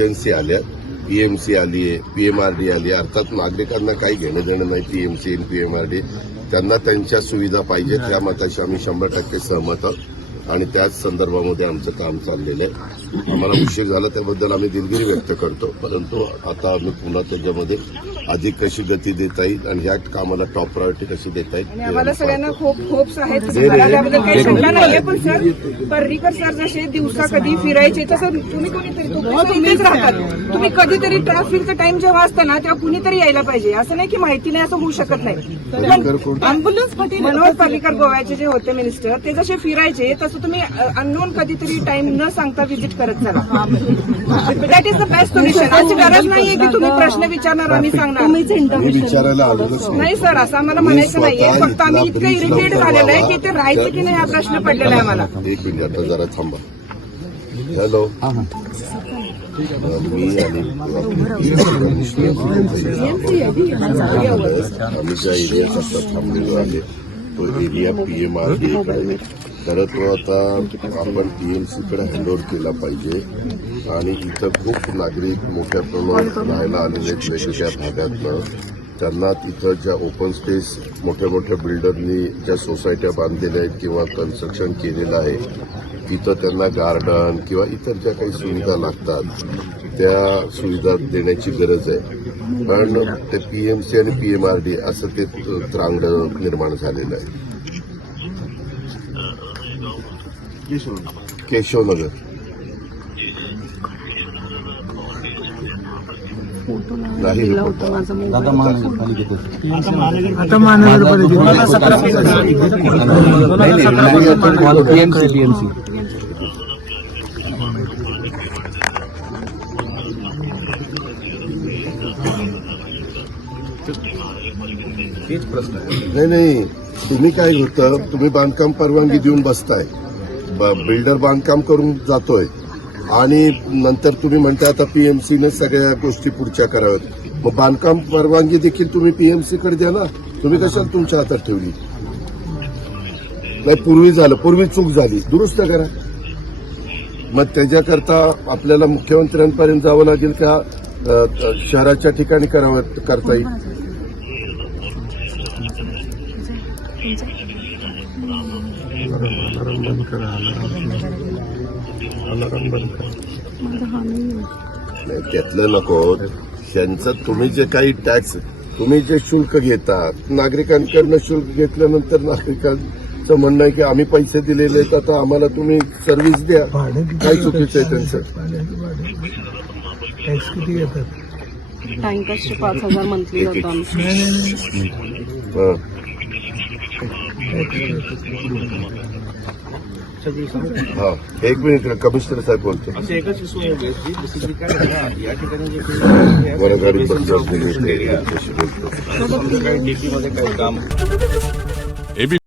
Agency आल्या PMC आली आहे पीएमआरडी आली आहे अर्थात नागरिकांना काही घेणं देणं नाही पीएमसी आणि पीएमआरडी त्यांना त्यांच्या सुविधा पाहिजेत त्या मताशी आम्ही शंभर टक्के सहमत आहोत. आणि त्याच संदर्भामध्ये आमचं काम चाललेलं आहे. आम्हाला उशीर झाला त्याबद्दल आम्ही दिलगिरी व्यक्त करतो. परंतु आता आम्ही पुन्हा त्याच्यामध्ये अधिक कशी गती देता येईल आणि ह्या कामाला टॉप प्रायोरिटी कशी देता येईल आम्हाला आम्ही सगळ्यांना खूप होप्स आहेत. काही शंका नाहीये पण सर पर्रीकर सर जसे दिवसा कधी फिरायचे तसं तुम्ही कोणीतरी तो इथेच राहतात. तुम्ही कधीतरी ट्रॅफिकचा टाइम जेव्हा असतं ना तेव्हा कुणीतरी यायला पाहिजे. असं नाही की माहिती नाही असं होऊ शकत नाही. मनोज पर्रीकर गोव्याचे जे होते मिनिस्टर ते जसे फिरायचे तसं तुम्ही अननोन कधीतरी टाइम न सांगता व्हिजिट करत चला. That is the best solution अशी गरज नाहीये की तुम्ही प्रश्न विचारणार आम्ही सांगणार मी विचारायला आलेलोच नाही. सर असं आम्हाला म्हणायचं नाहीये. फक्त आम्ही इतकं इरिटेट झालेलं आहे की ते राहायचं की नाही हा प्रश्न पडलेला आहे आम्हाला. एक मिनिट आता जरा थांबा. हॅलो मी आणि आम्ही ज्या एरियात आता थांबलेलो आहे. तो एरिया पीएमआर खरं तो आता आपण पीएमसीकडे हँडओव्हर केला पाहिजे. आणि इथं खूप नागरिक मोठ्या प्रमाणात राहायला आलेले आहेत वेगवेगळ्या भागातनं. त्यांना तिथं ज्या ओपन स्पेस मोठ्या मोठ्या बिल्डरनी ज्या सोसायट्या बांधलेल्या आहेत किंवा कन्स्ट्रक्शन केलेलं आहे तिथं त्यांना गार्डन किंवा इतर ज्या काही सुविधा लागतात त्या सुविधा देण्याची गरज आहे. कारण ते पीएमसी आणि पीएमआरडी असं ते त्रांगड निर्माण झालेलं आहे. केशवनगर। नाही रिपोर्ट. दादा महानगरपालिकेतच आता महानगरपालिकेत टीएमसी टीएमसी नाही नाही तुम्ही काय होतं तुम्ही बांधकाम परवानगी देऊन बसताय. ब- बिल्डर बांधकाम करून जातोय. आणि नंतर तुम्ही म्हणता आता पीएमसीने सगळ्या गोष्टी पुढच्या कराव्यात. मग बांधकाम परवानगी देखील तुम्ही पीएमसीकडे द्या ना. तुम्ही कशाला तुमच्या हातात ठेवली? नाही पूर्वी झालं. पूर्वी चूक झाली. दुरुस्त करा. मग त्याच्याकरता आपल्याला मुख्यमंत्र्यांपर्यंत जावं लागेल का? शहराच्या ठिकाणी करावं करता येईल? अलाराम बंद करा अलाराम बंद करा नाही त्यातलं नको. त्यांचं तुम्ही जे काही टॅक्स तुम्ही जे शुल्क घेतात नागरिकांकडनं शुल्क घेतल्यानंतर नागरिकांचं म्हणणं आहे की आम्ही पैसे दिलेले आहेत आता आम्हाला तुम्ही सर्व्हिस द्या. काय चुकीचं आहे त्यांचं? पाण्याचे भाडे. टॅक्स किती घेतात टँकर्सचे पाच हजार मंथली हं. एक मिनिट कमिशनर साहेब बोलतो असं एकच सोय आहे की बेसिकली काय आहे या ठिकाणी जे काही त्याच्याशी बोलतो. काही काही काम.